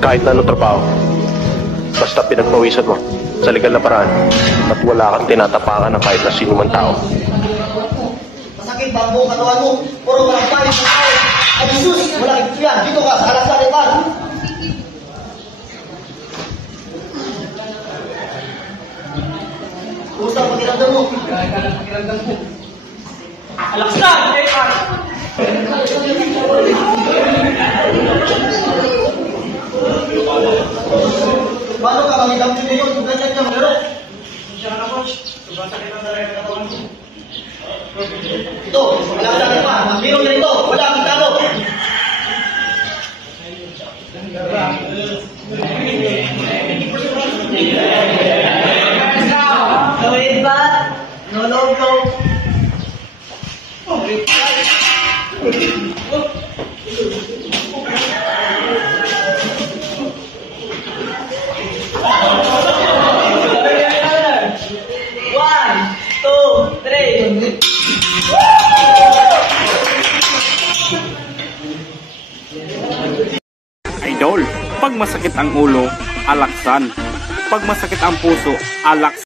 Kahit na anong trabaho, basta pinagpawisan mo sa legal na paraan at wala kang tinatapakan ng kahit na sino man tao. Masakit ba ang buong katawan mo? Puro walang palit ng tao. Ay, Jesus! Wala ito yan. Dito ka, sa alasan ito. Kumusta ang pakiramdam mo? Pakiramdam mo. Alaksan! Paano ka mamidam din yun? Kung ganyan ka maglaro? Siya na, coach. Sobrang sakit ang daray ng katawan mo. Ito, wala ka pa. Meron na ito. Wala kang talo. No headbutt. No low blow. Idol, pag masakit ang ulo, alaksan. Pag masakit ang puso, alaksan.